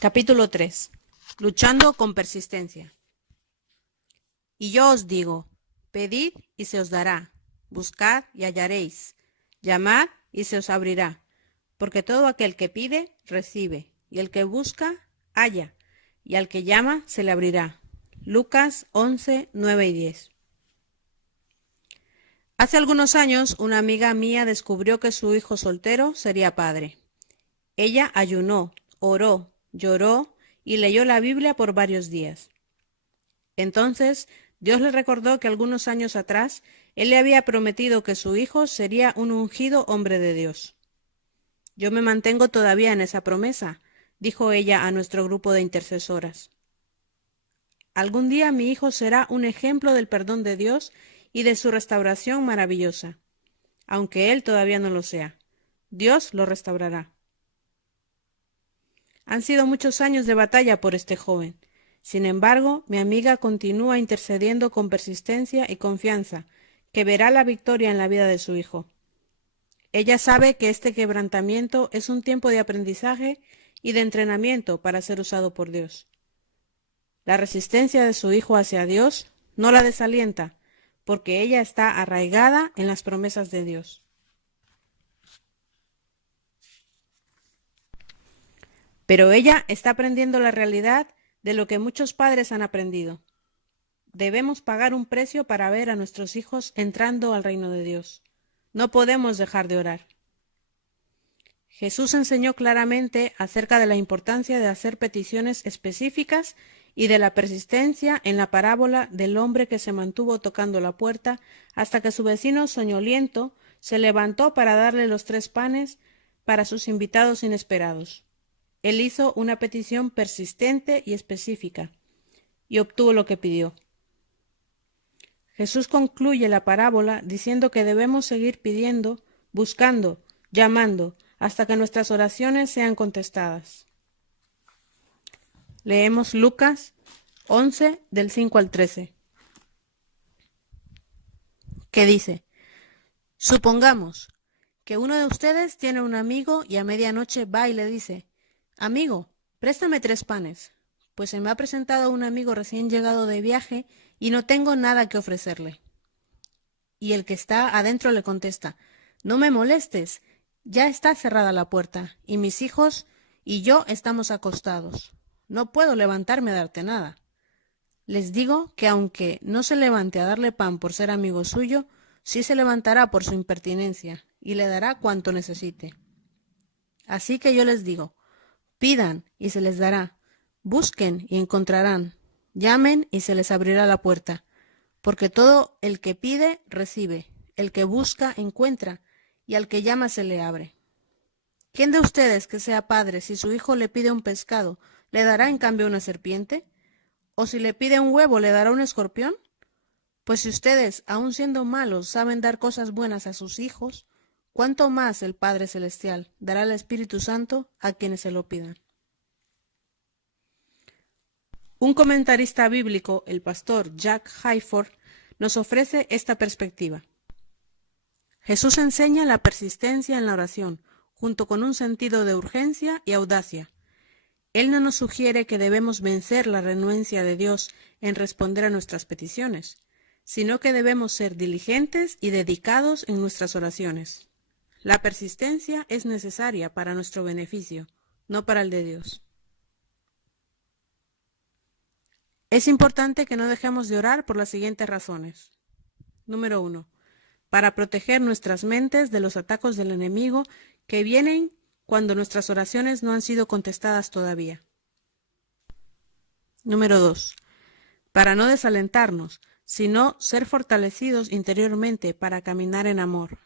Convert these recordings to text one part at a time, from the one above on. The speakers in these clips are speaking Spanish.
Capítulo 3. Luchando con persistencia. Y yo os digo, pedid y se os dará, buscad y hallaréis, llamad y se os abrirá, porque todo aquel que pide, recibe, y el que busca, halla, y al que llama, se le abrirá. Lucas 11, 9 y 10. Hace algunos años, una amiga mía descubrió que su hijo soltero sería padre. Ella ayunó, oró, lloró y leyó la Biblia por varios días. Entonces, Dios le recordó que algunos años atrás Él le había prometido que su hijo sería un ungido hombre de Dios. Yo me mantengo todavía en esa promesa, dijo ella a nuestro grupo de intercesoras. Algún día mi hijo será un ejemplo del perdón de Dios y de su restauración maravillosa, aunque él todavía no lo sea. Dios lo restaurará. Han sido muchos años de batalla por este joven. Sin embargo, mi amiga continúa intercediendo con persistencia y confianza, que verá la victoria en la vida de su hijo. Ella sabe que este quebrantamiento es un tiempo de aprendizaje y de entrenamiento para ser usado por Dios. La resistencia de su hijo hacia Dios no la desalienta, porque ella está arraigada en las promesas de Dios. Pero ella está aprendiendo la realidad de lo que muchos padres han aprendido. Debemos pagar un precio para ver a nuestros hijos entrando al reino de Dios. No podemos dejar de orar. Jesús enseñó claramente acerca de la importancia de hacer peticiones específicas y de la persistencia en la parábola del hombre que se mantuvo tocando la puerta hasta que su vecino soñoliento se levantó para darle los 3 panes para sus invitados inesperados. Él hizo una petición persistente y específica y obtuvo lo que pidió. Jesús concluye la parábola diciendo que debemos seguir pidiendo, buscando, llamando, hasta que nuestras oraciones sean contestadas. Leemos Lucas 11, del 5 al 13, que dice: Supongamos que uno de ustedes tiene un amigo y a medianoche va y le dice: Amigo, préstame 3 panes, pues se me ha presentado un amigo recién llegado de viaje y no tengo nada que ofrecerle. Y el que está adentro le contesta: No me molestes, ya está cerrada la puerta, y mis hijos y yo estamos acostados. No puedo levantarme a darte nada. Les digo que aunque no se levante a darle pan por ser amigo suyo, sí se levantará por su impertinencia, y le dará cuanto necesite. Así que yo les digo, pidan y se les dará, busquen y encontrarán, llamen y se les abrirá la puerta, porque todo el que pide, recibe, el que busca, encuentra, y al que llama se le abre. ¿Quién de ustedes que sea padre, si su hijo le pide un pescado, le dará en cambio una serpiente? ¿O si le pide un huevo, le dará un escorpión? Pues si ustedes, aun siendo malos, saben dar cosas buenas a sus hijos, ¿cuánto más el Padre Celestial dará el Espíritu Santo a quienes se lo pidan? Un comentarista bíblico, el pastor Jack Hayford, nos ofrece esta perspectiva. Jesús enseña la persistencia en la oración, junto con un sentido de urgencia y audacia. Él no nos sugiere que debemos vencer la renuencia de Dios en responder a nuestras peticiones, sino que debemos ser diligentes y dedicados en nuestras oraciones. La persistencia es necesaria para nuestro beneficio, no para el de Dios. Es importante que no dejemos de orar por las siguientes razones. Número 1. Para proteger nuestras mentes de los ataques del enemigo que vienen cuando nuestras oraciones no han sido contestadas todavía. Número 2. Para no desalentarnos, sino ser fortalecidos interiormente para caminar en amor.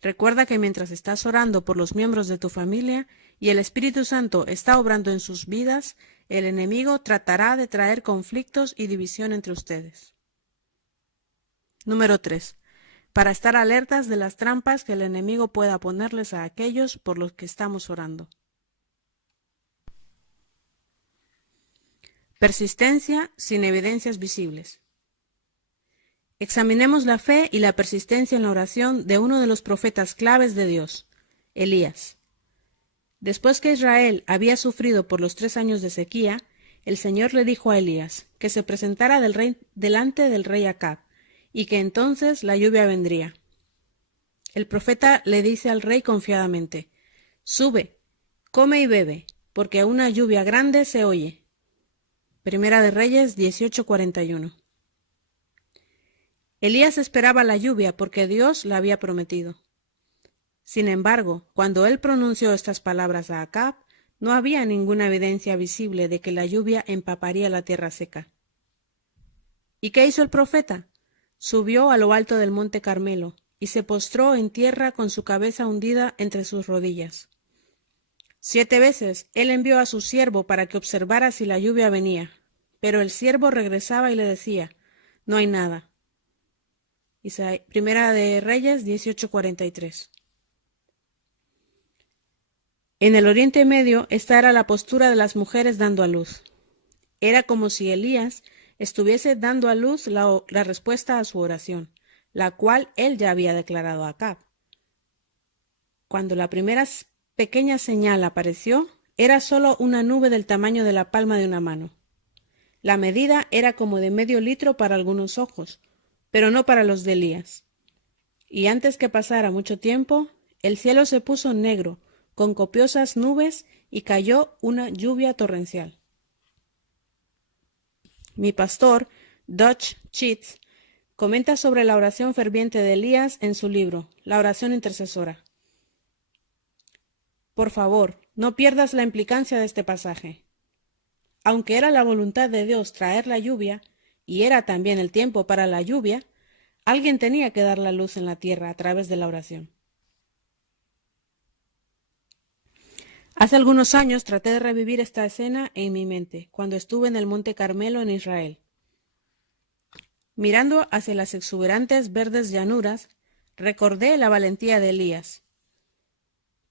Recuerda que mientras estás orando por los miembros de tu familia y el Espíritu Santo está obrando en sus vidas, el enemigo tratará de traer conflictos y división entre ustedes. Número 3. Para estar alertas de las trampas que el enemigo pueda ponerles a aquellos por los que estamos orando. Persistencia sin evidencias visibles. Examinemos la fe y la persistencia en la oración de uno de los profetas claves de Dios, Elías. Después que Israel había sufrido por los 3 años de sequía, el Señor le dijo a Elías que se presentara delante del rey Acab, y que entonces la lluvia vendría. El profeta le dice al rey confiadamente: «Sube, come y bebe, porque una lluvia grande se oye». Primera de Reyes 18:41. Elías esperaba la lluvia porque Dios la había prometido. Sin embargo, cuando él pronunció estas palabras a Acab, no había ninguna evidencia visible de que la lluvia empaparía la tierra seca. ¿Y qué hizo el profeta? Subió a lo alto del monte Carmelo y se postró en tierra con su cabeza hundida entre sus rodillas. 7 veces él envió a su siervo para que observara si la lluvia venía, pero el siervo regresaba y le decía: «No hay nada». Primera de Reyes 18:43. En el Oriente Medio, esta era la postura de las mujeres dando a luz. Era como si Elías estuviese dando a luz la respuesta a su oración, la cual él ya había declarado a Acab. Cuando la primera pequeña señal apareció, era solo una nube del tamaño de la palma de una mano. La medida era como de medio litro para algunos ojos, pero no para los de Elías. Y antes que pasara mucho tiempo, el cielo se puso negro, con copiosas nubes, y cayó una lluvia torrencial. Mi pastor, Dutch Sheets, comenta sobre la oración ferviente de Elías en su libro, La oración intercesora. Por favor, no pierdas la implicancia de este pasaje. Aunque era la voluntad de Dios traer la lluvia, y era también el tiempo para la lluvia, alguien tenía que dar la luz en la tierra a través de la oración. Hace algunos años traté de revivir esta escena en mi mente, cuando estuve en el Monte Carmelo en Israel. Mirando hacia las exuberantes verdes llanuras, recordé la valentía de Elías.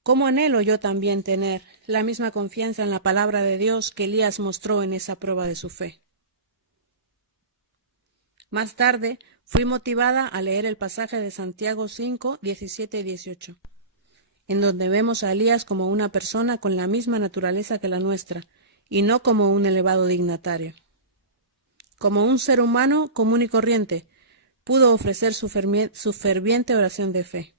¿Cómo anhelo yo también tener la misma confianza en la palabra de Dios que Elías mostró en esa prueba de su fe? Más tarde, fui motivada a leer el pasaje de Santiago 5, 17 y 18. En donde vemos a Elías como una persona con la misma naturaleza que la nuestra, y no como un elevado dignatario. Como un ser humano común y corriente, pudo ofrecer su ferviente oración de fe.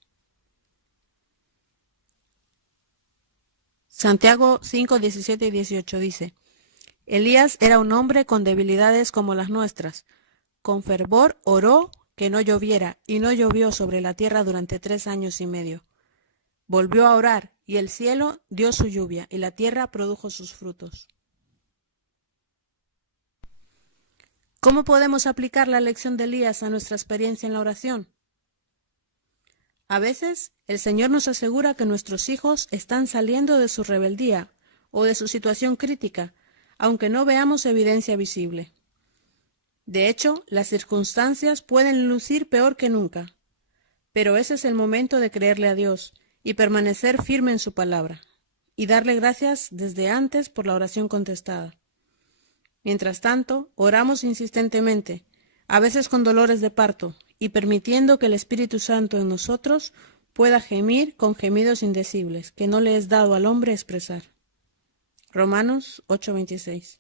Santiago 5, 17 y 18 dice: Elías era un hombre con debilidades como las nuestras. Con fervor oró que no lloviera, y no llovió sobre la tierra durante 3 años y medio. Volvió a orar, y el cielo dio su lluvia, y la tierra produjo sus frutos. ¿Cómo podemos aplicar la lección de Elías a nuestra experiencia en la oración? A veces, el Señor nos asegura que nuestros hijos están saliendo de su rebeldía o de su situación crítica, aunque no veamos evidencia visible. De hecho, las circunstancias pueden lucir peor que nunca, pero ese es el momento de creerle a Dios y permanecer firme en su palabra, y darle gracias desde antes por la oración contestada. Mientras tanto, oramos insistentemente, a veces con dolores de parto, y permitiendo que el Espíritu Santo en nosotros pueda gemir con gemidos indecibles que no le es dado al hombre expresar. Romanos 8:26.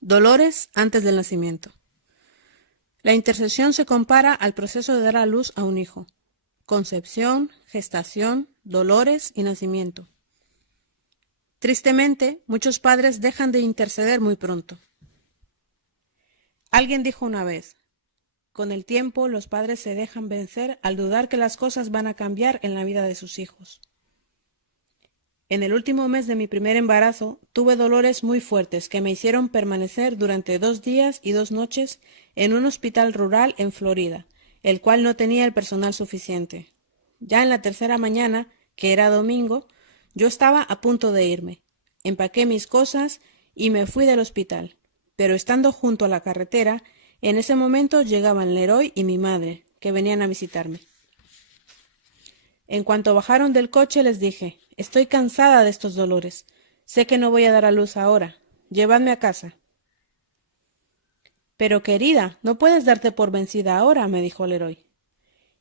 Dolores antes del nacimiento. La intercesión se compara al proceso de dar a luz a un hijo. Concepción, gestación, dolores y nacimiento. Tristemente, muchos padres dejan de interceder muy pronto. Alguien dijo una vez: con el tiempo los padres se dejan vencer al dudar que las cosas van a cambiar en la vida de sus hijos. En el último mes de mi primer embarazo, tuve dolores muy fuertes que me hicieron permanecer durante 2 días y 2 noches en un hospital rural en Florida, el cual no tenía el personal suficiente. Ya en la tercera mañana, que era domingo, yo estaba a punto de irme. Empaqué mis cosas y me fui del hospital, pero estando junto a la carretera, en ese momento llegaban Leroy y mi madre, que venían a visitarme. En cuanto bajaron del coche les dije: estoy cansada de estos dolores. Sé que no voy a dar a luz ahora. Llevadme a casa. Pero querida, no puedes darte por vencida ahora, me dijo Leroy.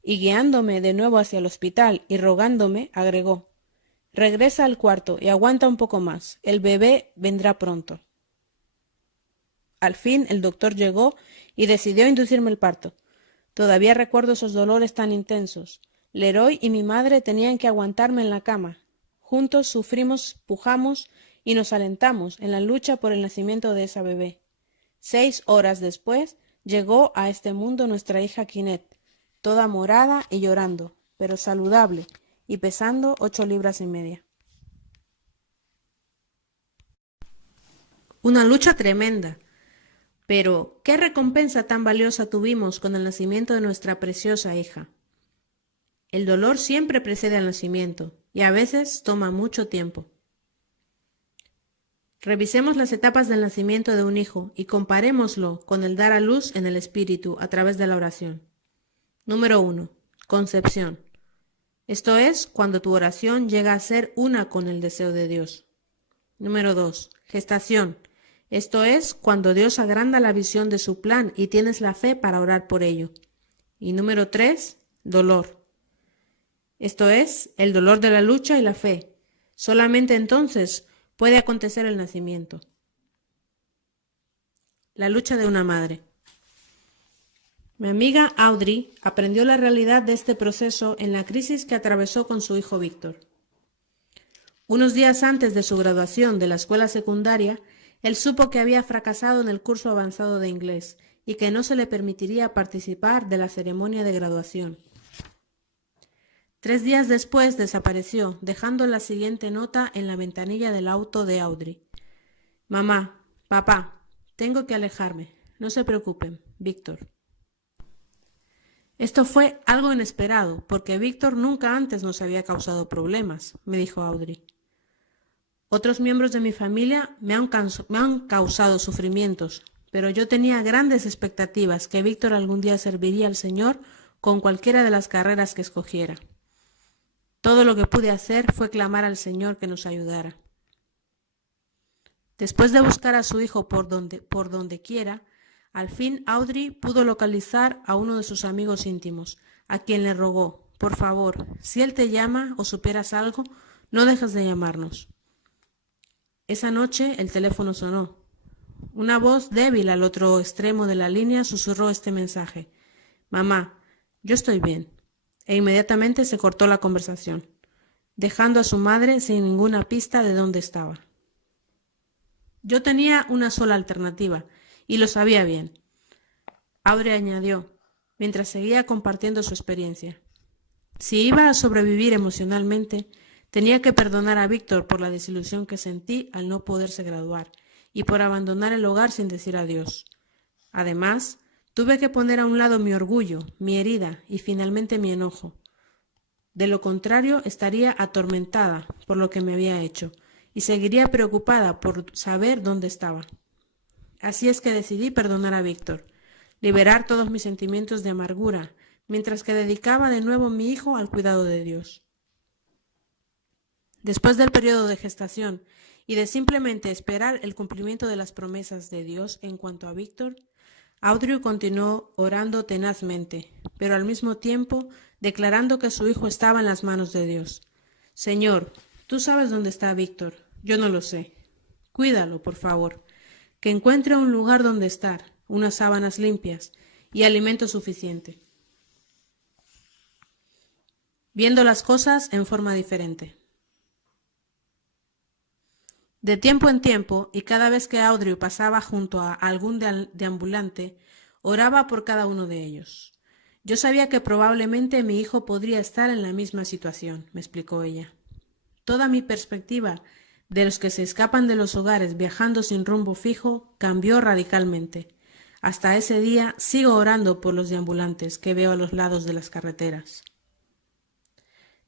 Y guiándome de nuevo hacia el hospital y rogándome, agregó: Regresa al cuarto y aguanta un poco más. El bebé vendrá pronto. Al fin el doctor llegó y decidió inducirme el parto. Todavía recuerdo esos dolores tan intensos. Leroy y mi madre tenían que aguantarme en la cama. Juntos sufrimos, pujamos y nos alentamos en la lucha por el nacimiento de esa bebé. 6 horas después llegó a este mundo nuestra hija Quinet, toda morada y llorando, pero saludable y pesando 8 libras y media. Una lucha tremenda. Pero, ¿qué recompensa tan valiosa tuvimos con el nacimiento de nuestra preciosa hija? El dolor siempre precede al nacimiento y a veces toma mucho tiempo. Revisemos las etapas del nacimiento de un hijo y comparémoslo con el dar a luz en el espíritu a través de la oración. Número 1. Concepción. Esto es cuando tu oración llega a ser una con el deseo de Dios. Número 2. Gestación. Esto es cuando Dios agranda la visión de su plan y tienes la fe para orar por ello. Y número 3. Dolor. Esto es el dolor de la lucha y la fe. Solamente entonces puede acontecer el nacimiento. La lucha de una madre. Mi amiga Audrey aprendió la realidad de este proceso en la crisis que atravesó con su hijo Víctor. Unos días antes de su graduación de la escuela secundaria, él supo que había fracasado en el curso avanzado de inglés y que no se le permitiría participar de la ceremonia de graduación. 3 días después desapareció, dejando la siguiente nota en la ventanilla del auto de Audrey. Mamá, papá, tengo que alejarme. No se preocupen, Víctor. Esto fue algo inesperado, porque Víctor nunca antes nos había causado problemas, me dijo Audrey. Otros miembros de mi familia me han causado sufrimientos, pero yo tenía grandes expectativas que Víctor algún día serviría al Señor con cualquiera de las carreras que escogiera. Todo lo que pude hacer fue clamar al Señor que nos ayudara. Después de buscar a su hijo por donde quiera, al fin Audrey pudo localizar a uno de sus amigos íntimos, a quien le rogó, por favor, si él te llama o supieras algo, no dejes de llamarnos. Esa noche el teléfono sonó. Una voz débil al otro extremo de la línea susurró este mensaje. Mamá, yo estoy bien. E inmediatamente se cortó la conversación, dejando a su madre sin ninguna pista de dónde estaba. Yo tenía una sola alternativa, y lo sabía bien. Audrey añadió, mientras seguía compartiendo su experiencia. Si iba a sobrevivir emocionalmente, tenía que perdonar a Víctor por la desilusión que sentí al no poderse graduar y por abandonar el hogar sin decir adiós. Además, tuve que poner a un lado mi orgullo, mi herida y finalmente mi enojo. De lo contrario, estaría atormentada por lo que me había hecho y seguiría preocupada por saber dónde estaba. Así es que decidí perdonar a Víctor, liberar todos mis sentimientos de amargura, mientras que dedicaba de nuevo mi hijo al cuidado de Dios. Después del periodo de gestación y de simplemente esperar el cumplimiento de las promesas de Dios en cuanto a Víctor, Audrey continuó orando tenazmente, pero al mismo tiempo declarando que su hijo estaba en las manos de Dios. Señor, tú sabes dónde está Víctor, yo no lo sé. Cuídalo, por favor, que encuentre un lugar donde estar, unas sábanas limpias y alimento suficiente. Viendo las cosas en forma diferente. De tiempo en tiempo, y cada vez que Audrey pasaba junto a algún deambulante, oraba por cada uno de ellos. Yo sabía que probablemente mi hijo podría estar en la misma situación, me explicó ella. Toda mi perspectiva de los que se escapan de los hogares viajando sin rumbo fijo cambió radicalmente. Hasta ese día sigo orando por los deambulantes que veo a los lados de las carreteras.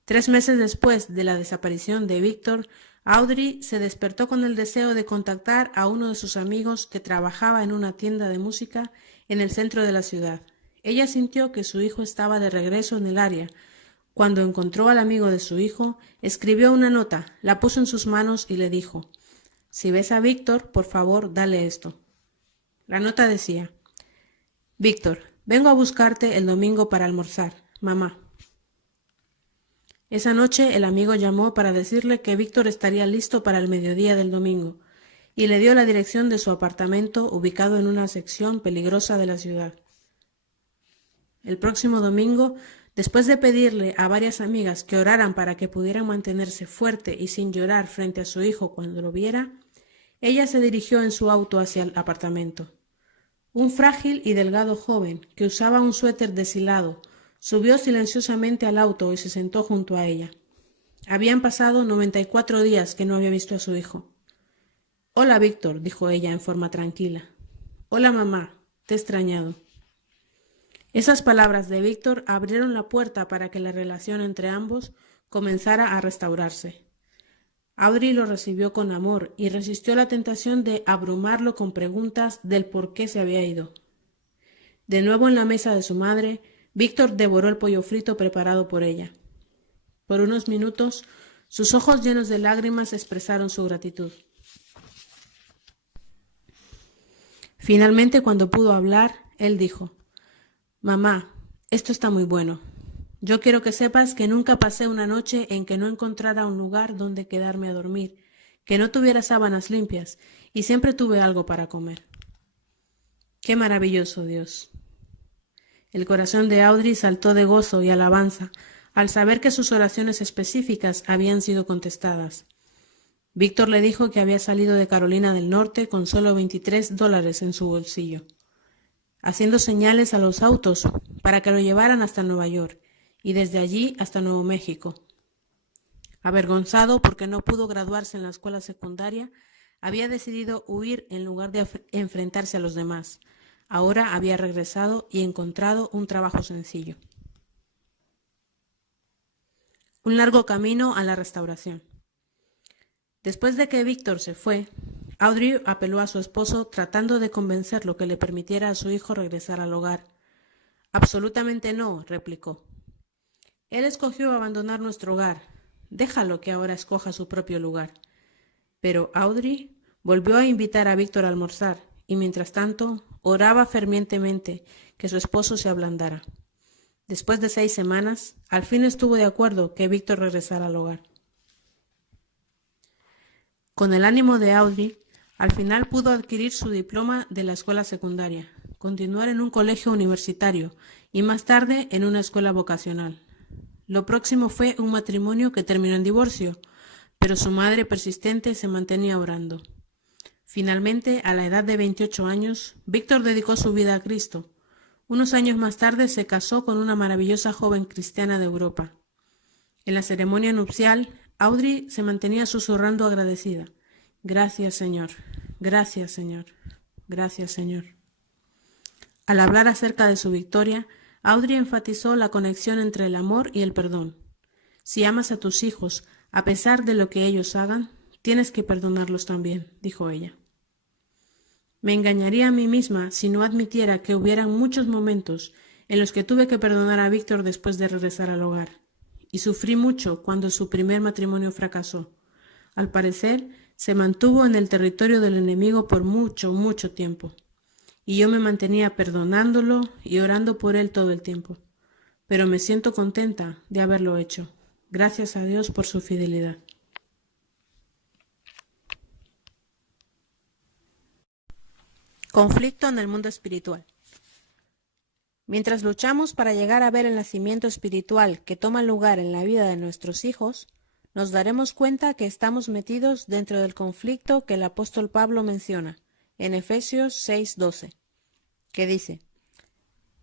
3 meses después de la desaparición de Víctor, Audrey se despertó con el deseo de contactar a uno de sus amigos que trabajaba en una tienda de música en el centro de la ciudad. Ella sintió que su hijo estaba de regreso en el área. Cuando encontró al amigo de su hijo, escribió una nota, la puso en sus manos y le dijo, «Si ves a Víctor, por favor, dale esto». La nota decía, «Víctor, vengo a buscarte el domingo para almorzar, mamá». Esa noche el amigo llamó para decirle que Víctor estaría listo para el mediodía del domingo, y le dio la dirección de su apartamento ubicado en una sección peligrosa de la ciudad. El próximo domingo, después de pedirle a varias amigas que oraran para que pudieran mantenerse fuerte y sin llorar frente a su hijo cuando lo viera, ella se dirigió en su auto hacia el apartamento. Un frágil y delgado joven, que usaba un suéter deshilado, subió silenciosamente al auto y se sentó junto a ella. Habían pasado 94 días que no había visto a su hijo. «Hola, Víctor», dijo ella en forma tranquila. «Hola, mamá, te he extrañado». Esas palabras de Víctor abrieron la puerta para que la relación entre ambos comenzara a restaurarse. Audrey lo recibió con amor y resistió la tentación de abrumarlo con preguntas del por qué se había ido. De nuevo en la mesa de su madre, Víctor devoró el pollo frito preparado por ella. Por unos minutos, sus ojos llenos de lágrimas expresaron su gratitud. Finalmente, cuando pudo hablar, él dijo: «Mamá, esto está muy bueno. Yo quiero que sepas que nunca pasé una noche en que no encontrara un lugar donde quedarme a dormir, que no tuviera sábanas limpias, y siempre tuve algo para comer». ¡Qué maravilloso Dios! El corazón de Audrey saltó de gozo y alabanza al saber que sus oraciones específicas habían sido contestadas. Víctor le dijo que había salido de Carolina del Norte con solo $23 en su bolsillo, haciendo señales a los autos para que lo llevaran hasta Nueva York y desde allí hasta Nuevo México. Avergonzado porque no pudo graduarse en la escuela secundaria, había decidido huir en lugar de enfrentarse a los demás. Ahora había regresado y encontrado un trabajo sencillo. Un largo camino a la restauración. Después de que Víctor se fue, Audrey apeló a su esposo tratando de convencerlo que le permitiera a su hijo regresar al hogar. «Absolutamente no», replicó. «Él escogió abandonar nuestro hogar. Déjalo que ahora escoja su propio lugar». Pero Audrey volvió a invitar a Víctor a almorzar y mientras tanto oraba fervientemente que su esposo se ablandara. Después de 6 semanas, al fin estuvo de acuerdo que Víctor regresara al hogar. Con el ánimo de Audrey, al final pudo adquirir su diploma de la escuela secundaria, continuar en un colegio universitario y más tarde en una escuela vocacional. Lo próximo fue un matrimonio que terminó en divorcio, pero su madre persistente se mantenía orando. Finalmente, a la edad de 28 años, Víctor dedicó su vida a Cristo. Unos años más tarde se casó con una maravillosa joven cristiana de Europa. En la ceremonia nupcial, Audrey se mantenía susurrando agradecida: «Gracias, Señor, gracias, Señor, gracias, Señor». Al hablar acerca de su victoria, Audrey enfatizó la conexión entre el amor y el perdón. «Si amas a tus hijos, a pesar de lo que ellos hagan, tienes que perdonarlos también», dijo ella. «Me engañaría a mí misma si no admitiera que hubieran muchos momentos en los que tuve que perdonar a Víctor después de regresar al hogar. Y sufrí mucho cuando su primer matrimonio fracasó. Al parecer, se mantuvo en el territorio del enemigo por mucho, mucho tiempo. Y yo me mantenía perdonándolo y orando por él todo el tiempo. Pero me siento contenta de haberlo hecho. Gracias a Dios por su fidelidad». Conflicto en el mundo espiritual. Mientras luchamos para llegar a ver el nacimiento espiritual que toma lugar en la vida de nuestros hijos, nos daremos cuenta que estamos metidos dentro del conflicto que el apóstol Pablo menciona en Efesios 6:12, que dice: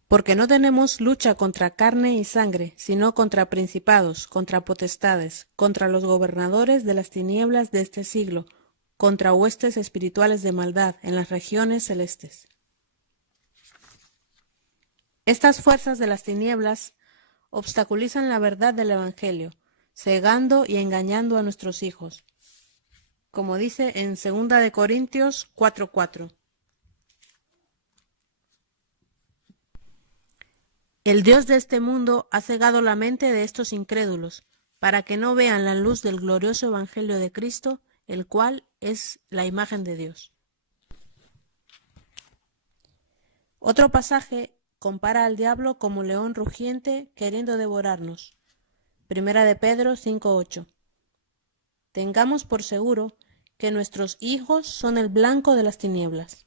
«Porque no tenemos lucha contra carne y sangre, sino contra principados, contra potestades, contra los gobernadores de las tinieblas de este siglo, contra huestes espirituales de maldad en las regiones celestes». Estas fuerzas de las tinieblas obstaculizan la verdad del Evangelio, cegando y engañando a nuestros hijos. Como dice en 2 de Corintios 4:4. «El Dios de este mundo ha cegado la mente de estos incrédulos, para que no vean la luz del glorioso Evangelio de Cristo, el cual es la imagen de Dios». Otro pasaje compara al diablo como león rugiente queriendo devorarnos. Primera de Pedro 5:8. Tengamos por seguro que nuestros hijos son el blanco de las tinieblas.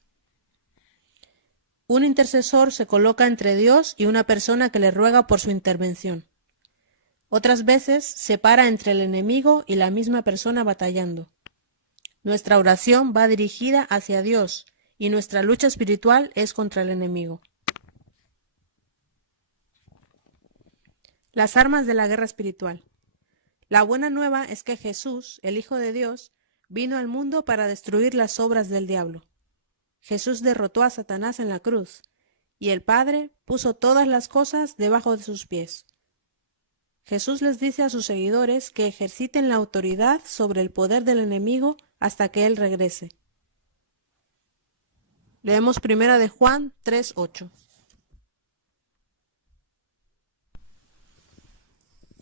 Un intercesor se coloca entre Dios y una persona que le ruega por su intervención. Otras veces se para entre el enemigo y la misma persona batallando. Nuestra oración va dirigida hacia Dios y nuestra lucha espiritual es contra el enemigo. Las armas de la guerra espiritual. La buena nueva es que Jesús, el Hijo de Dios, vino al mundo para destruir las obras del diablo. Jesús derrotó a Satanás en la cruz, y el Padre puso todas las cosas debajo de sus pies. Jesús les dice a sus seguidores que ejerciten la autoridad sobre el poder del enemigo hasta que Él regrese. Leemos 1 de Juan 3:8.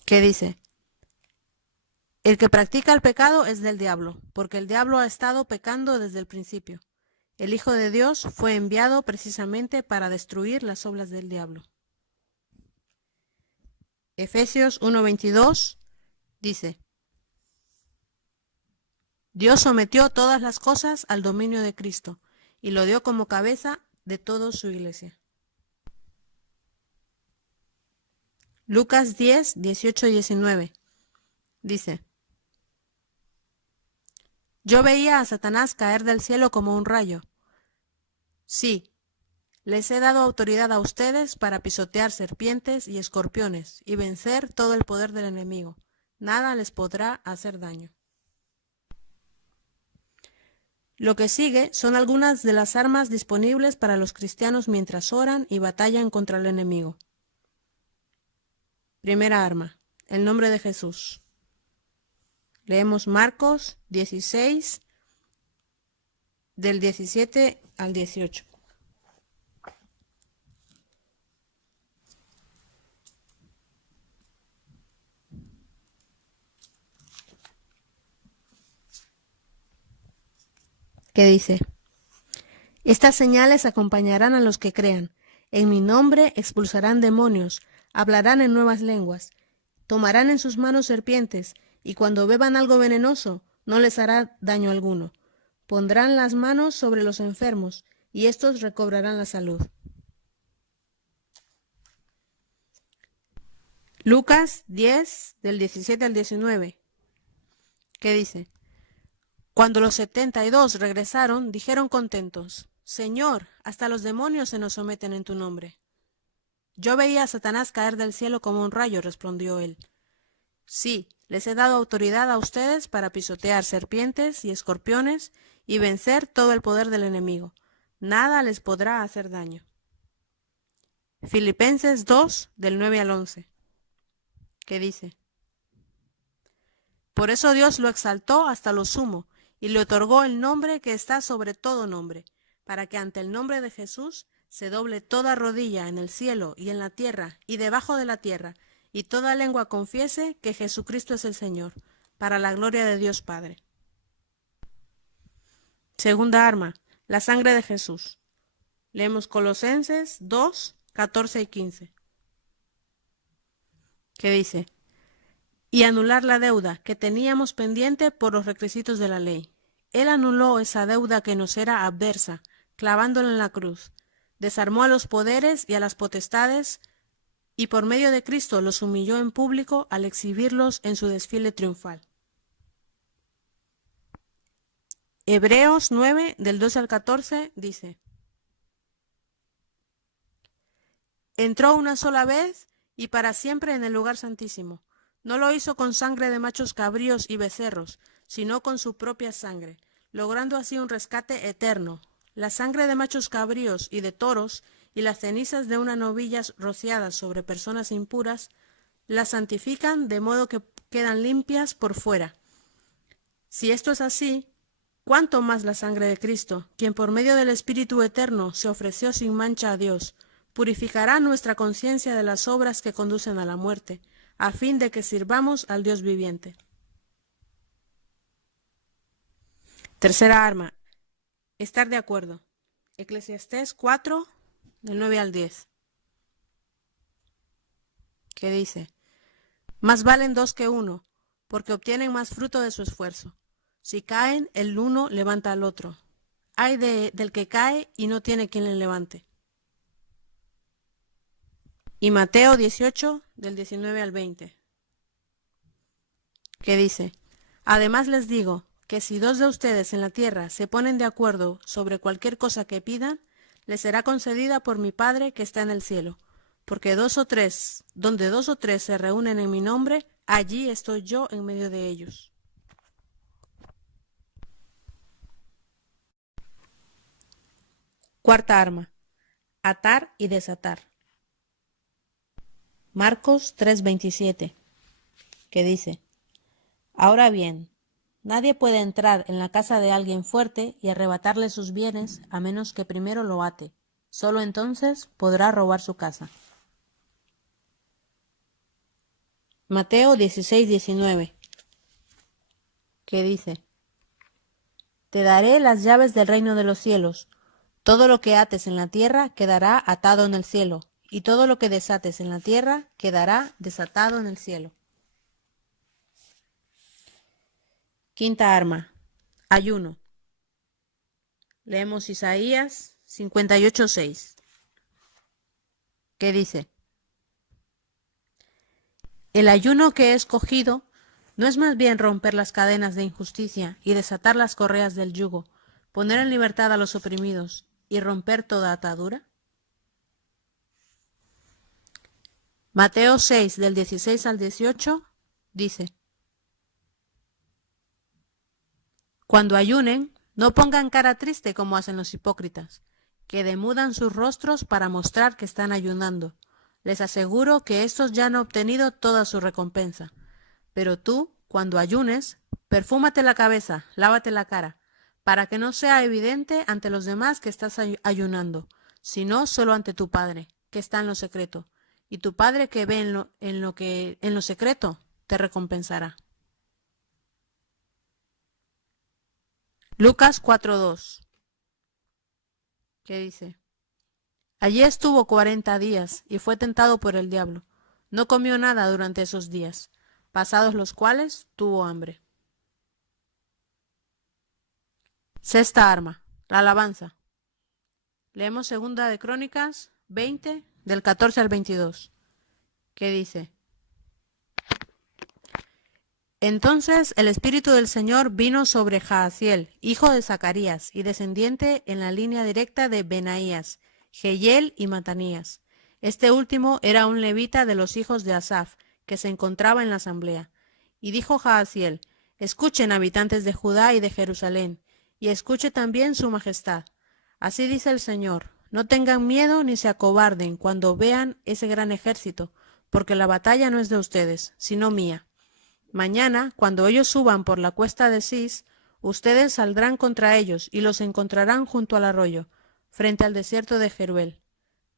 ¿Qué dice? El que practica el pecado es del diablo, porque el diablo ha estado pecando desde el principio. El Hijo de Dios fue enviado precisamente para destruir las obras del diablo. Efesios 1:22 dice: Dios sometió todas las cosas al dominio de Cristo y lo dio como cabeza de toda su iglesia. Lucas 10:18 y 19 dice: Yo veía a Satanás caer del cielo como un rayo. Sí, les he dado autoridad a ustedes para pisotear serpientes y escorpiones y vencer todo el poder del enemigo. Nada les podrá hacer daño. Lo que sigue son algunas de las armas disponibles para los cristianos mientras oran y batallan contra el enemigo. Primera arma, el nombre de Jesús. Leemos Marcos 16, del 17 al 18. ¿Qué dice? Estas señales acompañarán a los que crean. En mi nombre expulsarán demonios, hablarán en nuevas lenguas, tomarán en sus manos serpientes, y cuando beban algo venenoso, no les hará daño alguno. Pondrán las manos sobre los enfermos, y éstos recobrarán la salud. Lucas 10, del 17 al 19. ¿Qué dice? Cuando los 72 regresaron, dijeron contentos: Señor, hasta los demonios se nos someten en tu nombre. Yo veía a Satanás caer del cielo como un rayo, respondió él. Sí, les he dado autoridad a ustedes para pisotear serpientes y escorpiones y vencer todo el poder del enemigo. Nada les podrá hacer daño. Filipenses 2, del 9 al 11. ¿Qué dice? Por eso Dios lo exaltó hasta lo sumo y le otorgó el nombre que está sobre todo nombre, para que ante el nombre de Jesús se doble toda rodilla en el cielo y en la tierra y debajo de la tierra, y toda lengua confiese que Jesucristo es el Señor, para la gloria de Dios Padre. Segunda arma, la sangre de Jesús. Leemos Colosenses 2, 14 y 15. ¿Qué dice? Y anular la deuda que teníamos pendiente por los requisitos de la ley. Él anuló esa deuda que nos era adversa, clavándola en la cruz. Desarmó a los poderes y a las potestades, y por medio de Cristo los humilló en público al exhibirlos en su desfile triunfal. Hebreos 9, del 12 al 14, dice: Entró una sola vez y para siempre en el lugar santísimo. No lo hizo con sangre de machos cabríos y becerros, sino con su propia sangre, logrando así un rescate eterno. La sangre de machos cabríos y de toros y las cenizas de una novilla rociadas sobre personas impuras las santifican de modo que quedan limpias por fuera. Si esto es así, ¿cuánto más la sangre de Cristo, quien por medio del Espíritu Eterno se ofreció sin mancha a Dios, purificará nuestra conciencia de las obras que conducen a la muerte, a fin de que sirvamos al Dios viviente? Tercera arma, estar de acuerdo. Eclesiastés 4, del 9 al 10. ¿Qué dice? Más valen dos que uno, porque obtienen más fruto de su esfuerzo. Si caen, el uno levanta al otro. Ay del que cae y no tiene quien le levante. Y Mateo 18, del 19 al 20, que dice: Además les digo que si dos de ustedes en la tierra se ponen de acuerdo sobre cualquier cosa que pidan, les será concedida por mi Padre que está en el cielo. Porque donde dos o tres se reúnen en mi nombre, allí estoy yo en medio de ellos. Cuarta arma: atar y desatar. Marcos 3:27, que dice: Ahora bien, nadie puede entrar en la casa de alguien fuerte y arrebatarle sus bienes a menos que primero lo ate. Solo entonces podrá robar su casa. Mateo 16:19, que dice: Te daré las llaves del reino de los cielos. Todo lo que ates en la tierra quedará atado en el cielo, y todo lo que desates en la tierra quedará desatado en el cielo. Quinta arma: ayuno. Leemos Isaías 58:6, que dice: El ayuno que he escogido no es más bien romper las cadenas de injusticia y desatar las correas del yugo, poner en libertad a los oprimidos y romper toda atadura. Mateo 6, del 16 al 18, dice: Cuando ayunen, no pongan cara triste como hacen los hipócritas, que demudan sus rostros para mostrar que están ayunando. Les aseguro que estos ya han obtenido toda su recompensa. Pero tú, cuando ayunes, perfúmate la cabeza, lávate la cara, para que no sea evidente ante los demás que estás ayunando, sino solo ante tu Padre, que está en lo secreto, y tu Padre que ve en lo secreto te recompensará. Lucas 4:2, que dice: Allí estuvo 40 días y fue tentado por el diablo. No comió nada durante esos días, pasados los cuales tuvo hambre. Sexta arma: la alabanza. Leemos Segunda de Crónicas 20, del 14 al 22, que dice: Entonces el Espíritu del Señor vino sobre Jahaziel, hijo de Zacarías, y descendiente en la línea directa de Benaías, Jehiel y Matanías. Este último era un levita de los hijos de Asaf, que se encontraba en la asamblea. Y dijo Jahaziel: Escuchen, habitantes de Judá y de Jerusalén, y escuche también su majestad. Así dice el Señor: No tengan miedo ni se acobarden cuando vean ese gran ejército, porque la batalla no es de ustedes, sino mía. Mañana, cuando ellos suban por la cuesta de Cis, ustedes saldrán contra ellos y los encontrarán junto al arroyo, frente al desierto de Jeruel.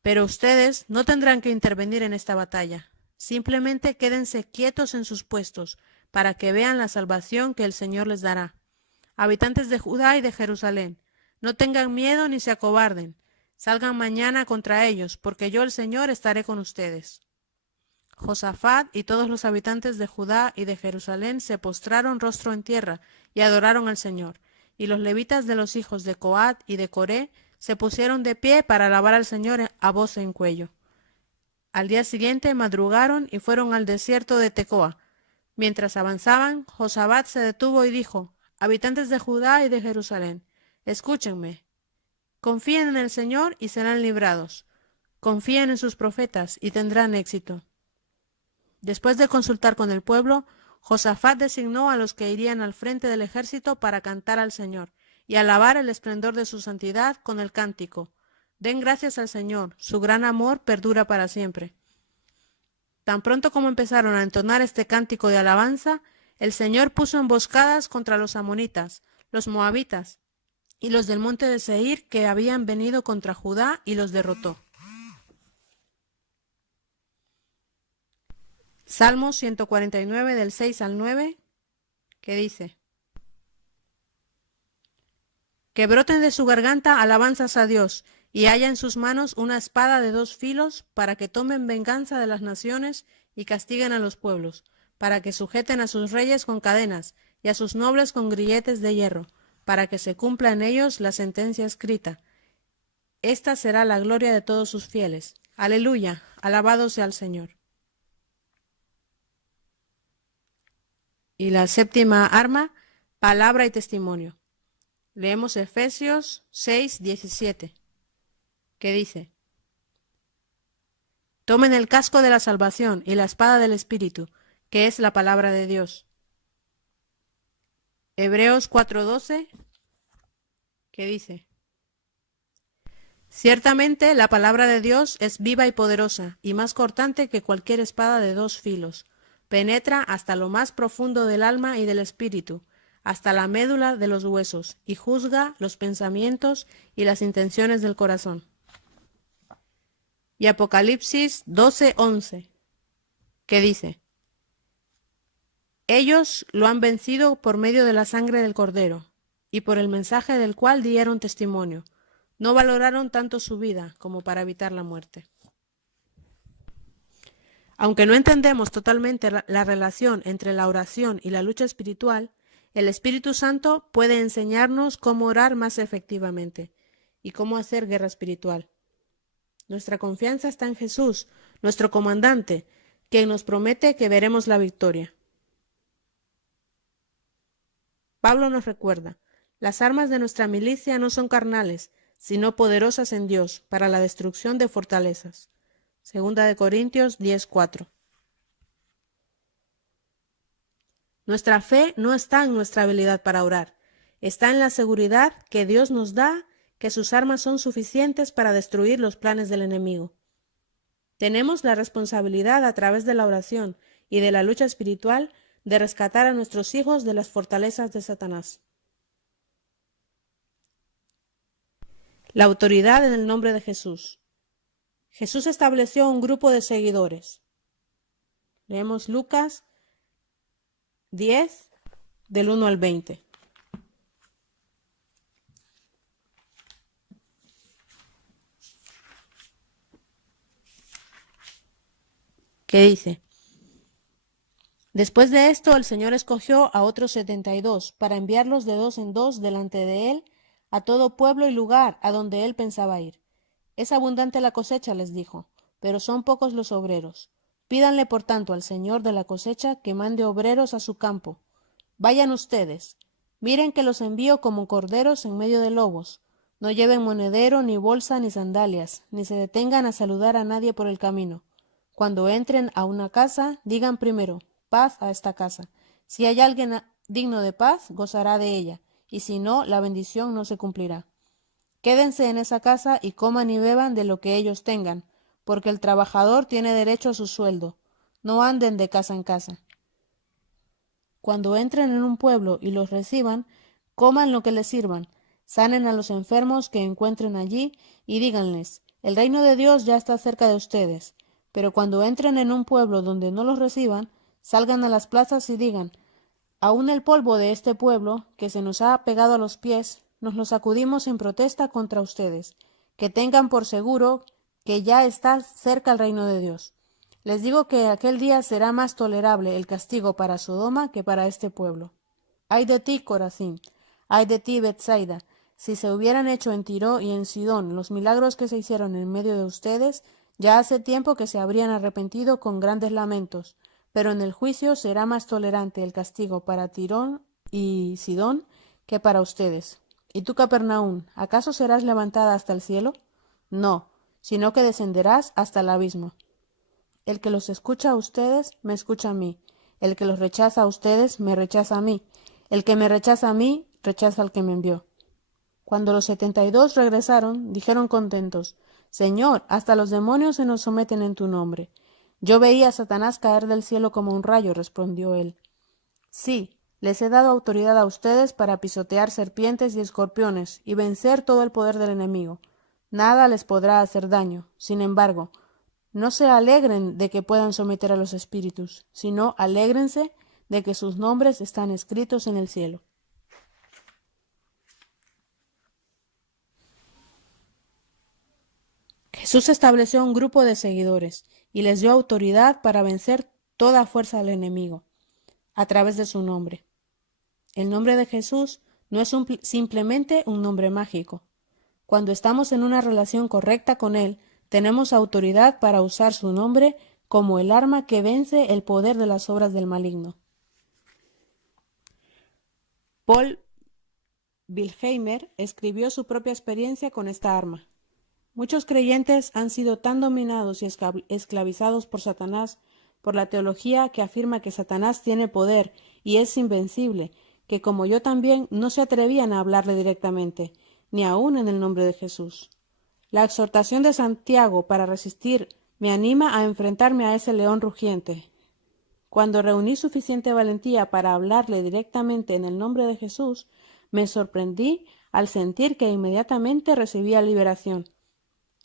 Pero ustedes no tendrán que intervenir en esta batalla. Simplemente quédense quietos en sus puestos, para que vean la salvación que el Señor les dará. Habitantes de Judá y de Jerusalén, no tengan miedo ni se acobarden. Salgan mañana contra ellos, porque yo, el Señor, estaré con ustedes. Josafat y todos los habitantes de Judá y de Jerusalén se postraron rostro en tierra y adoraron al Señor. Y los levitas de los hijos de Coat y de Coré se pusieron de pie para alabar al Señor a voz en cuello. Al día siguiente madrugaron y fueron al desierto de Tecoa. Mientras avanzaban, Josafat se detuvo y dijo: Habitantes de Judá y de Jerusalén, escúchenme. Confíen en el Señor y serán librados. Confíen en sus profetas y tendrán éxito. Después de consultar con el pueblo, Josafat designó a los que irían al frente del ejército para cantar al Señor y alabar el esplendor de su santidad con el cántico: Den gracias al Señor, su gran amor perdura para siempre. Tan pronto como empezaron a entonar este cántico de alabanza, el Señor puso emboscadas contra los amonitas, los moabitas y los del monte de Seir que habían venido contra Judá y los derrotó. Salmo 149 del 6 al 9, que dice: Que broten de su garganta alabanzas a Dios, y haya en sus manos una espada de dos filos, para que tomen venganza de las naciones y castiguen a los pueblos, para que sujeten a sus reyes con cadenas y a sus nobles con grilletes de hierro, para que se cumpla en ellos la sentencia escrita. Esta será la gloria de todos sus fieles. Aleluya, alabado sea el Señor. Y la séptima arma, palabra y testimonio. Leemos Efesios 6:17, que dice: Tomen el casco de la salvación y la espada del Espíritu, que es la palabra de Dios. Hebreos 4:12, que dice: Ciertamente la palabra de Dios es viva y poderosa, y más cortante que cualquier espada de 2 filos. Penetra hasta lo más profundo del alma y del espíritu, hasta la médula de los huesos, y juzga los pensamientos y las intenciones del corazón. Y Apocalipsis 12:11, que dice: Ellos lo han vencido por medio de la sangre del Cordero, y por el mensaje del cual dieron testimonio. No valoraron tanto su vida como para evitar la muerte. Aunque no entendemos totalmente la relación entre la oración y la lucha espiritual, el Espíritu Santo puede enseñarnos cómo orar más efectivamente y cómo hacer guerra espiritual. Nuestra confianza está en Jesús, nuestro comandante, quien nos promete que veremos la victoria. Pablo nos recuerda: las armas de nuestra milicia no son carnales, sino poderosas en Dios para la destrucción de fortalezas. Segunda de Corintios 10:4. Nuestra fe no está en nuestra habilidad para orar, está en la seguridad que Dios nos da que sus armas son suficientes para destruir los planes del enemigo. Tenemos la responsabilidad a través de la oración y de la lucha espiritual de rescatar a nuestros hijos de las fortalezas de Satanás. La autoridad en el nombre de Jesús. Jesús estableció un grupo de seguidores. Leemos Lucas 10, del 1 al 20. Que dice: Después de esto, el Señor escogió a otros 72 para enviarlos de 2 en 2 delante de él a todo pueblo y lugar a donde él pensaba ir. Es abundante la cosecha, les dijo, pero son pocos los obreros. Pídanle, por tanto, al Señor de la cosecha que mande obreros a su campo. Vayan ustedes. Miren que los envío como corderos en medio de lobos. No lleven monedero, ni bolsa, ni sandalias, ni se detengan a saludar a nadie por el camino. Cuando entren a una casa, digan primero: paz a esta casa. Si hay alguien digno de paz, gozará de ella, y si no, la bendición no se cumplirá. Quédense en esa casa y coman y beban de lo que ellos tengan, porque el trabajador tiene derecho a su sueldo. No anden de casa en casa. Cuando entren en un pueblo y los reciban, coman lo que les sirvan, sanen a los enfermos que encuentren allí y díganles: el reino de Dios ya está cerca de ustedes. Pero cuando entren en un pueblo donde no los reciban, salgan a las plazas y digan: aún el polvo de este pueblo, que se nos ha pegado a los pies, nos lo sacudimos en protesta contra ustedes. Que tengan por seguro que ya está cerca el reino de Dios. Les digo que aquel día será más tolerable el castigo para Sodoma que para este pueblo. Ay de ti, Corazín, ay de ti, Betsaida, si se hubieran hecho en Tiro y en Sidón los milagros que se hicieron en medio de ustedes, ya hace tiempo que se habrían arrepentido con grandes lamentos, pero en el juicio será más tolerante el castigo para Tirón y Sidón que para ustedes. ¿Y tú, Capernaum, acaso serás levantada hasta el cielo? No, sino que descenderás hasta el abismo. El que los escucha a ustedes, me escucha a mí. El que los rechaza a ustedes, me rechaza a mí. El que me rechaza a mí, rechaza al que me envió. Cuando los 72 regresaron, dijeron contentos: Señor, hasta los demonios se nos someten en tu nombre. Yo veía a Satanás caer del cielo como un rayo, respondió él. Sí, les he dado autoridad a ustedes para pisotear serpientes y escorpiones y vencer todo el poder del enemigo. Nada les podrá hacer daño. Sin embargo, no se alegren de que puedan someter a los espíritus, sino alégrense de que sus nombres están escritos en el cielo. Jesús estableció un grupo de seguidores, y les dio autoridad para vencer toda fuerza del enemigo, a través de su nombre. El nombre de Jesús no es simplemente un nombre mágico. Cuando estamos en una relación correcta con Él, tenemos autoridad para usar su nombre como el arma que vence el poder de las obras del maligno. Paul Wilheimer escribió su propia experiencia con esta arma. Muchos creyentes han sido tan dominados y esclavizados por Satanás, por la teología que afirma que Satanás tiene poder y es invencible, que como yo también no se atrevían a hablarle directamente, ni aun en el nombre de Jesús. La exhortación de Santiago para resistir me anima a enfrentarme a ese león rugiente. Cuando reuní suficiente valentía para hablarle directamente en el nombre de Jesús, me sorprendí al sentir que inmediatamente recibía liberación.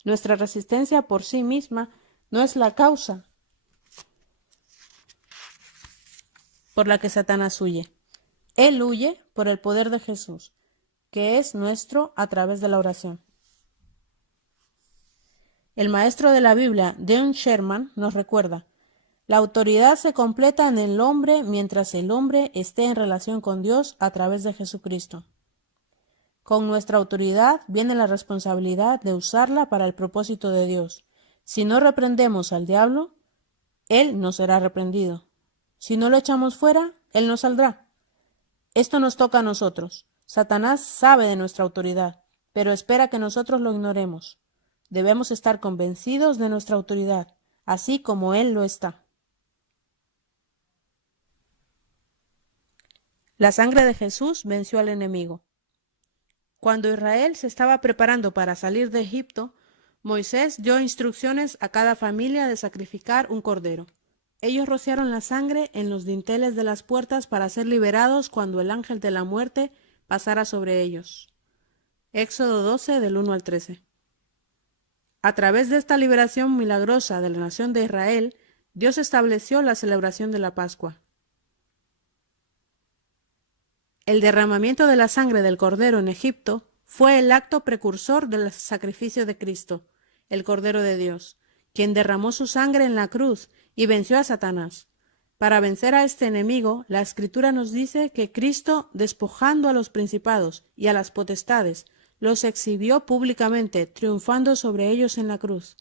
Nuestra resistencia por sí misma no es la causa por la que Satanás huye. Él huye por el poder de Jesús, que es nuestro a través de la oración. El maestro de la Biblia, Dean Sherman, nos recuerda: la autoridad se completa en el hombre mientras el hombre esté en relación con Dios a través de Jesucristo. Con nuestra autoridad viene la responsabilidad de usarla para el propósito de Dios. Si no reprendemos al diablo, él no será reprendido. Si no lo echamos fuera, él no saldrá. Esto nos toca a nosotros. Satanás sabe de nuestra autoridad, pero espera que nosotros lo ignoremos. Debemos estar convencidos de nuestra autoridad, así como él lo está. La sangre de Jesús venció al enemigo. Cuando Israel se estaba preparando para salir de Egipto, Moisés dio instrucciones a cada familia de sacrificar un cordero. Ellos rociaron la sangre en los dinteles de las puertas para ser liberados cuando el ángel de la muerte pasara sobre ellos. Éxodo 12, del 1 al 13. A través de esta liberación milagrosa de la nación de Israel, Dios estableció la celebración de la Pascua. El derramamiento de la sangre del cordero en Egipto fue el acto precursor del sacrificio de Cristo, el Cordero de Dios, quien derramó su sangre en la cruz y venció a Satanás. Para vencer a este enemigo, la Escritura nos dice que Cristo, despojando a los principados y a las potestades, los exhibió públicamente, triunfando sobre ellos en la cruz.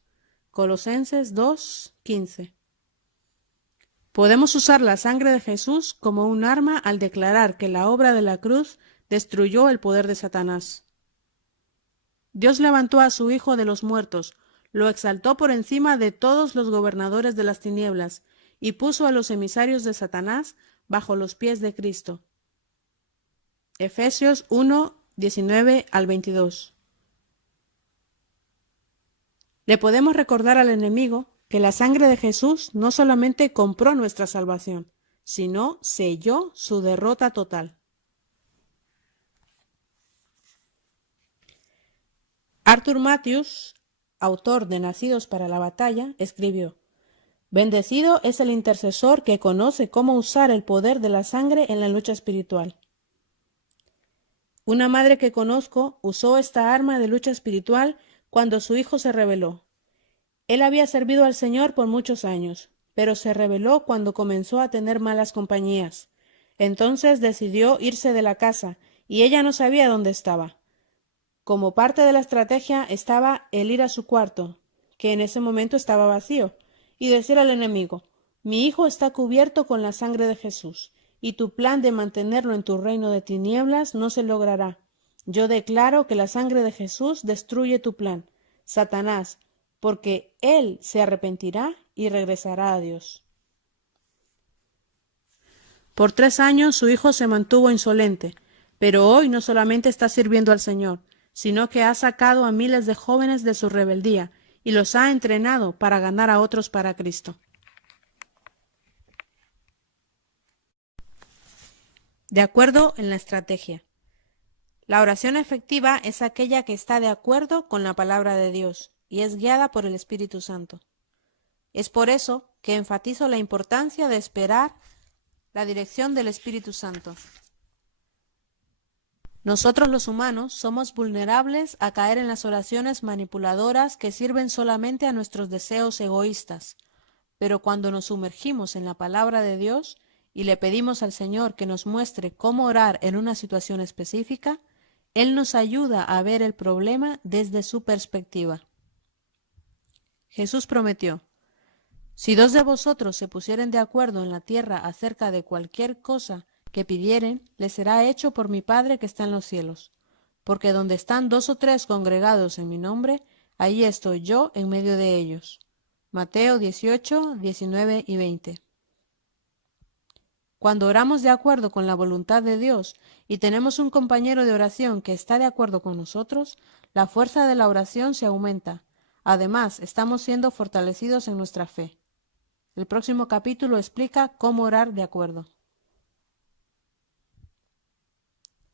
Colosenses 2:15. Podemos usar la sangre de Jesús como un arma al declarar que la obra de la cruz destruyó el poder de Satanás. Dios levantó a su Hijo de los muertos, lo exaltó por encima de todos los gobernadores de las tinieblas y puso a los emisarios de Satanás bajo los pies de Cristo. Efesios 1:19 al 22. Le podemos recordar al enemigo que la sangre de Jesús no solamente compró nuestra salvación, sino selló su derrota total. Arthur Matthews, autor de Nacidos para la Batalla, escribió: bendecido es el intercesor que conoce cómo usar el poder de la sangre en la lucha espiritual. Una madre que conozco usó esta arma de lucha espiritual cuando su hijo se rebeló. Él había servido al Señor por muchos años, pero se rebeló cuando comenzó a tener malas compañías. Entonces decidió irse de la casa, y ella no sabía dónde estaba. Como parte de la estrategia estaba el ir a su cuarto, que en ese momento estaba vacío, y decir al enemigo: mi hijo está cubierto con la sangre de Jesús, y tu plan de mantenerlo en tu reino de tinieblas no se logrará. Yo declaro que la sangre de Jesús destruye tu plan, Satanás, porque él se arrepentirá y regresará a Dios. Por 3 años su hijo se mantuvo insolente, pero hoy no solamente está sirviendo al Señor, sino que ha sacado a miles de jóvenes de su rebeldía y los ha entrenado para ganar a otros para Cristo. De acuerdo en la estrategia. La oración efectiva es aquella que está de acuerdo con la palabra de Dios y es guiada por el Espíritu Santo. Es por eso que enfatizo la importancia de esperar la dirección del Espíritu Santo. Nosotros los humanos somos vulnerables a caer en las oraciones manipuladoras que sirven solamente a nuestros deseos egoístas. Pero cuando nos sumergimos en la palabra de Dios y le pedimos al Señor que nos muestre cómo orar en una situación específica, Él nos ayuda a ver el problema desde su perspectiva. Jesús prometió: si dos de vosotros se pusieren de acuerdo en la tierra acerca de cualquier cosa que pidieren, les será hecho por mi Padre que está en los cielos. Porque donde están 2 o 3 congregados en mi nombre, ahí estoy yo en medio de ellos. Mateo 18, 19 y 20. Cuando oramos de acuerdo con la voluntad de Dios y tenemos un compañero de oración que está de acuerdo con nosotros, la fuerza de la oración se aumenta. Además, estamos siendo fortalecidos en nuestra fe. El próximo capítulo explica cómo orar de acuerdo.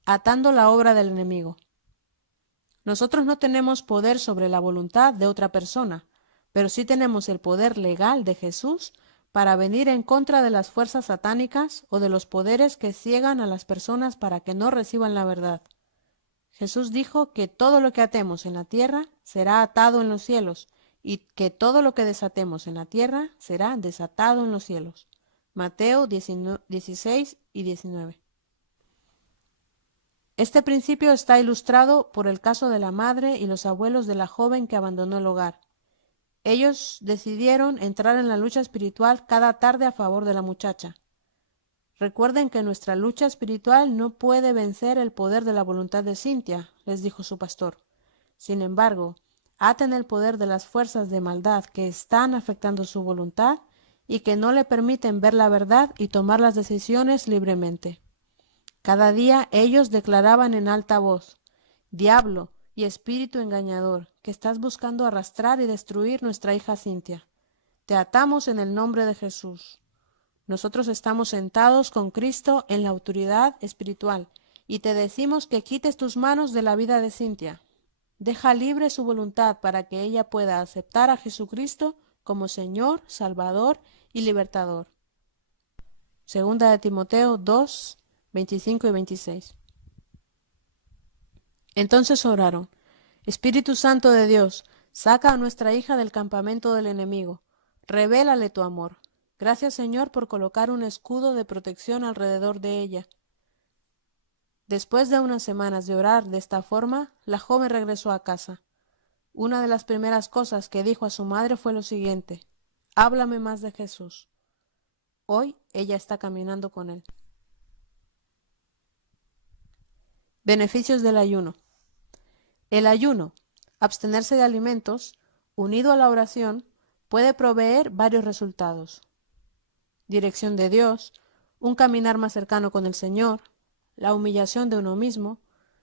Atando la obra del enemigo. Nosotros no tenemos poder sobre la voluntad de otra persona, pero sí tenemos el poder legal de Jesús para venir en contra de las fuerzas satánicas o de los poderes que ciegan a las personas para que no reciban la verdad. Jesús dijo que todo lo que atemos en la tierra será atado en los cielos, y que todo lo que desatemos en la tierra será desatado en los cielos. Mateo 16 y 19. Este principio está ilustrado por el caso de la madre y los abuelos de la joven que abandonó el hogar. Ellos decidieron entrar en la lucha espiritual cada tarde a favor de la muchacha. Recuerden que nuestra lucha espiritual no puede vencer el poder de la voluntad de Cynthia, les dijo su pastor. Sin embargo, aten el poder de las fuerzas de maldad que están afectando su voluntad y que no le permiten ver la verdad y tomar las decisiones libremente. Cada día ellos declaraban en alta voz: «Diablo y espíritu engañador, que estás buscando arrastrar y destruir nuestra hija Cynthia, te atamos en el nombre de Jesús. Nosotros estamos sentados con Cristo en la autoridad espiritual y te decimos que quites tus manos de la vida de Cynthia. Deja libre su voluntad para que ella pueda aceptar a Jesucristo como Señor, Salvador y Libertador». Segunda de Timoteo 2, 25 y 26. Entonces oraron: «Espíritu Santo de Dios, saca a nuestra hija del campamento del enemigo. Revélale tu amor. Gracias, Señor, por colocar un escudo de protección alrededor de ella». Después de unas semanas de orar de esta forma, la joven regresó a casa. Una de las primeras cosas que dijo a su madre fue lo siguiente: «Háblame más de Jesús». Hoy ella está caminando con él. Beneficios del ayuno. El ayuno, abstenerse de alimentos, unido a la oración, puede proveer varios resultados: dirección de Dios, un caminar más cercano con el Señor, la humillación de uno mismo,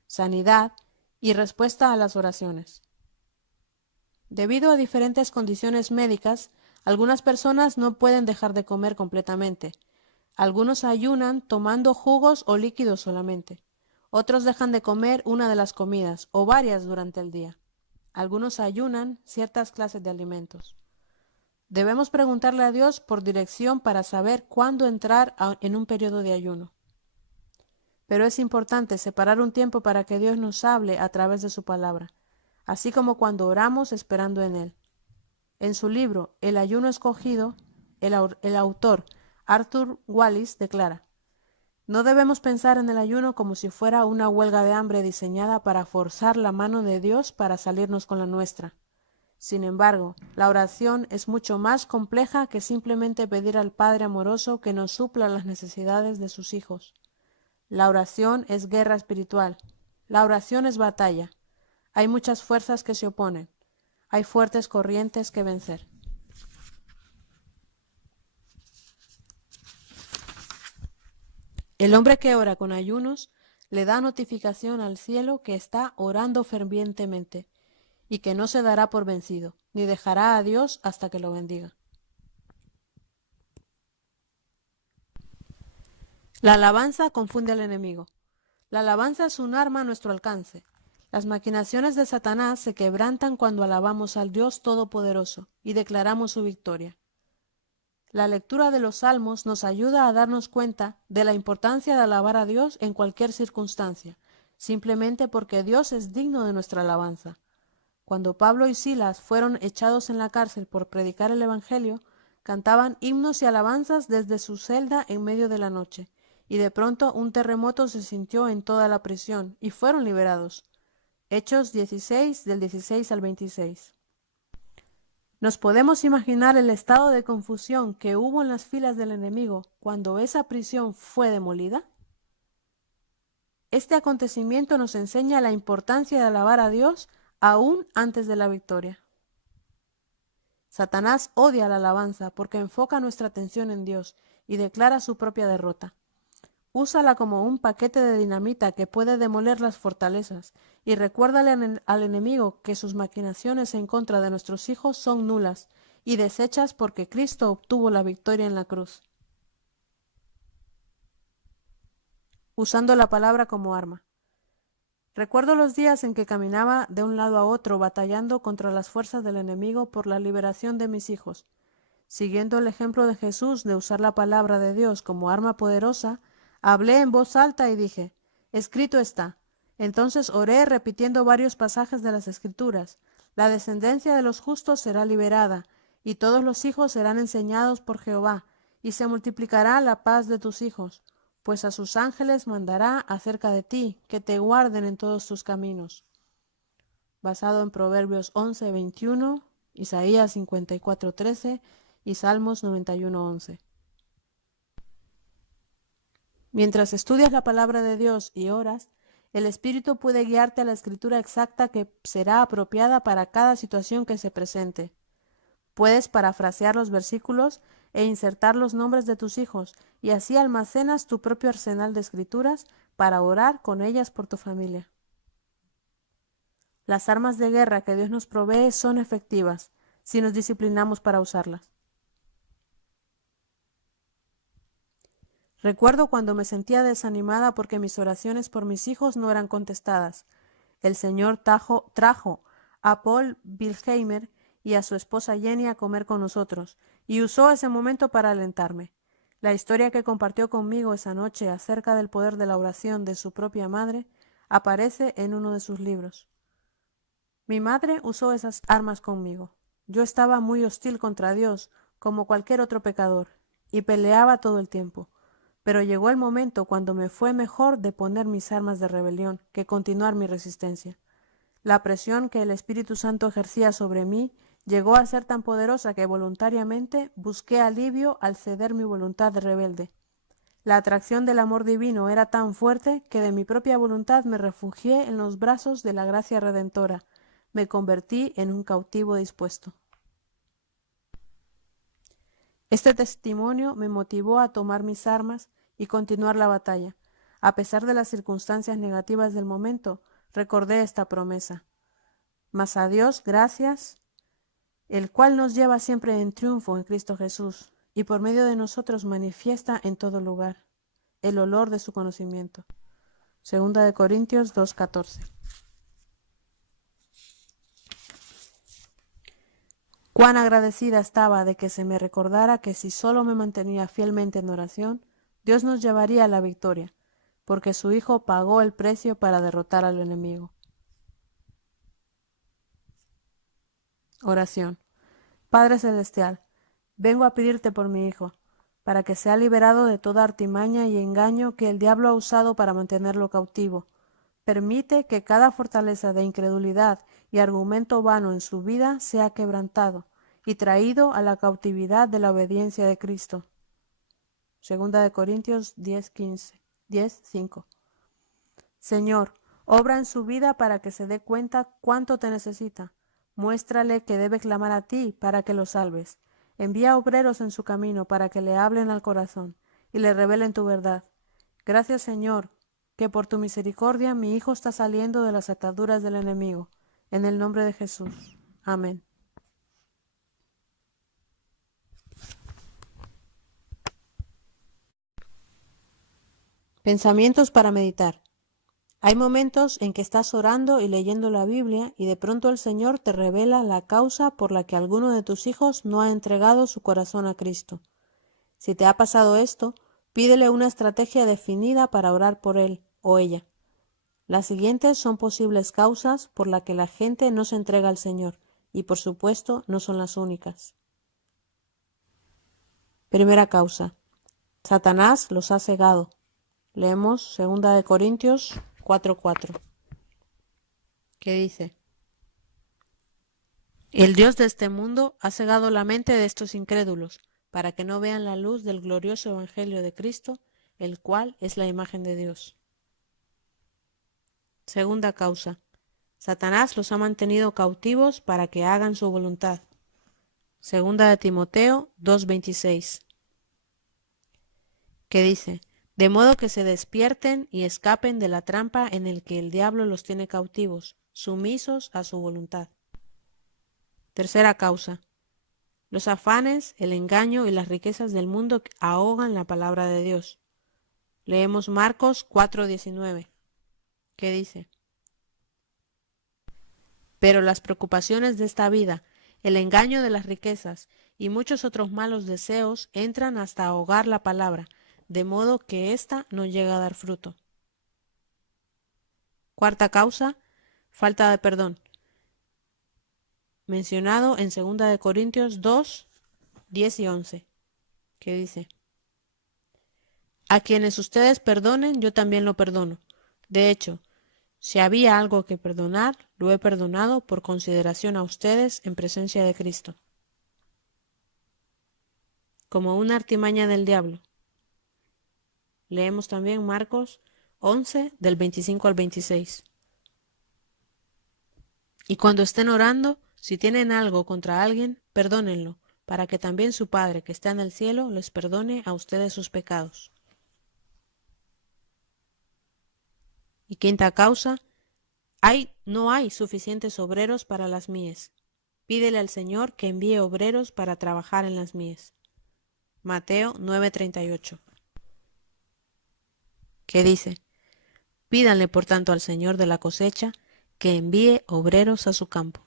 sanidad y respuesta a las oraciones. Debido a diferentes condiciones médicas, algunas personas no pueden dejar de comer completamente. Algunos ayunan tomando jugos o líquidos solamente. Otros dejan de comer una de las comidas o varias durante el día. Algunos ayunan ciertas clases de alimentos. Debemos preguntarle a Dios por dirección para saber cuándo entrar en un periodo de ayuno. Pero es importante separar un tiempo para que Dios nos hable a través de su palabra, así como cuando oramos esperando en Él. En su libro El ayuno escogido, el autor Arthur Wallis declara: «No debemos pensar en el ayuno como si fuera una huelga de hambre diseñada para forzar la mano de Dios para salirnos con la nuestra. Sin embargo, la oración es mucho más compleja que simplemente pedir al Padre amoroso que nos supla las necesidades de sus hijos. La oración es guerra espiritual. La oración es batalla. Hay muchas fuerzas que se oponen. Hay fuertes corrientes que vencer». El hombre que ora con ayunos le da notificación al cielo que está orando fervientemente y que no se dará por vencido, ni dejará a Dios hasta que lo bendiga. La alabanza confunde al enemigo. La alabanza es un arma a nuestro alcance. Las maquinaciones de Satanás se quebrantan cuando alabamos al Dios Todopoderoso y declaramos su victoria. La lectura de los Salmos nos ayuda a darnos cuenta de la importancia de alabar a Dios en cualquier circunstancia, simplemente porque Dios es digno de nuestra alabanza. Cuando Pablo y Silas fueron echados en la cárcel por predicar el Evangelio, cantaban himnos y alabanzas desde su celda en medio de la noche, y de pronto un terremoto se sintió en toda la prisión, y fueron liberados. Hechos 16, del 16 al 26. Nos podemos imaginar el estado de confusión que hubo en las filas del enemigo cuando esa prisión fue demolida. Este acontecimiento nos enseña la importancia de alabar a Dios aún antes de la victoria. Satanás odia la alabanza porque enfoca nuestra atención en Dios y declara su propia derrota. Úsala como un paquete de dinamita que puede demoler las fortalezas, y recuérdale al enemigo que sus maquinaciones en contra de nuestros hijos son nulas y deshechas porque Cristo obtuvo la victoria en la cruz. Usando la palabra como arma. Recuerdo los días en que caminaba de un lado a otro batallando contra las fuerzas del enemigo por la liberación de mis hijos. Siguiendo el ejemplo de Jesús de usar la palabra de Dios como arma poderosa, hablé en voz alta y dije, escrito está. Entonces oré repitiendo varios pasajes de las Escrituras. La descendencia de los justos será liberada, y todos los hijos serán enseñados por Jehová, y se multiplicará la paz de tus hijos, pues a sus ángeles mandará acerca de ti, que te guarden en todos tus caminos. Basado en Proverbios 11:21, Isaías 54:13 y Salmos 91:11. Mientras estudias la palabra de Dios y oras, el Espíritu puede guiarte a la escritura exacta que será apropiada para cada situación que se presente. Puedes parafrasear los versículos e insertar los nombres de tus hijos, y así almacenas tu propio arsenal de escrituras para orar con ellas por tu familia. Las armas de guerra que Dios nos provee son efectivas si nos disciplinamos para usarlas. Recuerdo cuando me sentía desanimada porque mis oraciones por mis hijos no eran contestadas. El Señor trajo a Paul Wilheimer y a su esposa Jenny a comer con nosotros, y usó ese momento para alentarme. La historia que compartió conmigo esa noche acerca del poder de la oración de su propia madre aparece en uno de sus libros. Mi madre usó esas armas conmigo. Yo estaba muy hostil contra Dios, como cualquier otro pecador, y peleaba todo el tiempo. Pero llegó el momento cuando me fue mejor deponer mis armas de rebelión que continuar mi resistencia. La presión que el Espíritu Santo ejercía sobre mí llegó a ser tan poderosa que voluntariamente busqué alivio al ceder mi voluntad rebelde. La atracción del amor divino era tan fuerte que de mi propia voluntad me refugié en los brazos de la gracia redentora. Me convertí en un cautivo dispuesto. Este testimonio me motivó a tomar mis armas y continuar la batalla. A pesar de las circunstancias negativas del momento, recordé esta promesa. Mas a Dios gracias, el cual nos lleva siempre en triunfo en Cristo Jesús, y por medio de nosotros manifiesta en todo lugar el olor de su conocimiento. 2 Corintios 2:14. Cuán agradecida estaba de que se me recordara que si solo me mantenía fielmente en oración, Dios nos llevaría a la victoria, porque su Hijo pagó el precio para derrotar al enemigo. Oración. Padre Celestial, vengo a pedirte por mi hijo, para que sea liberado de toda artimaña y engaño que el diablo ha usado para mantenerlo cautivo. Permite que cada fortaleza de incredulidad y argumento vano en su vida sea quebrantado y traído a la cautividad de la obediencia de Cristo. 2 Corintios 10:5. Señor, obra en su vida para que se dé cuenta cuánto te necesita. Muéstrale que debe clamar a ti para que lo salves. Envía obreros en su camino para que le hablen al corazón y le revelen tu verdad. Gracias, Señor, que por tu misericordia mi hijo está saliendo de las ataduras del enemigo. En el nombre de Jesús. Amén. Pensamientos para meditar. Hay momentos en que estás orando y leyendo la Biblia y de pronto el Señor te revela la causa por la que alguno de tus hijos no ha entregado su corazón a Cristo. Si te ha pasado esto, pídele una estrategia definida para orar por él o ella. Las siguientes son posibles causas por las que la gente no se entrega al Señor, y por supuesto no son las únicas. Primera causa. Satanás los ha cegado. Leemos 2 Corintios 4:4, que dice: El Dios de este mundo ha cegado la mente de estos incrédulos, para que no vean la luz del glorioso Evangelio de Cristo, el cual es la imagen de Dios. Segunda causa. Satanás los ha mantenido cautivos para que hagan su voluntad. Segunda de Timoteo 2:26, que dice: De modo que se despierten y escapen de la trampa en el que el diablo los tiene cautivos, sumisos a su voluntad. Tercera causa. Los afanes, el engaño y las riquezas del mundo ahogan la palabra de Dios. Leemos Marcos 4:19, que dice: Pero las preocupaciones de esta vida, el engaño de las riquezas y muchos otros malos deseos entran hasta ahogar la palabra, de modo que ésta no llega a dar fruto. Cuarta causa, falta de perdón, mencionado en 2 Corintios 2:10 y 11, que dice: A quienes ustedes perdonen, yo también lo perdono. De hecho, si había algo que perdonar, lo he perdonado por consideración a ustedes en presencia de Cristo. Como una artimaña del diablo. Leemos también Marcos 11, del 25 al 26. Y cuando estén orando, si tienen algo contra alguien, perdónenlo, para que también su Padre que está en el cielo les perdone a ustedes sus pecados. Y quinta causa, no hay suficientes obreros para las mies. Pídele al Señor que envíe obreros para trabajar en las mies. Mateo 9:38, que dice: Pídanle por tanto al Señor de la cosecha que envíe obreros a su campo.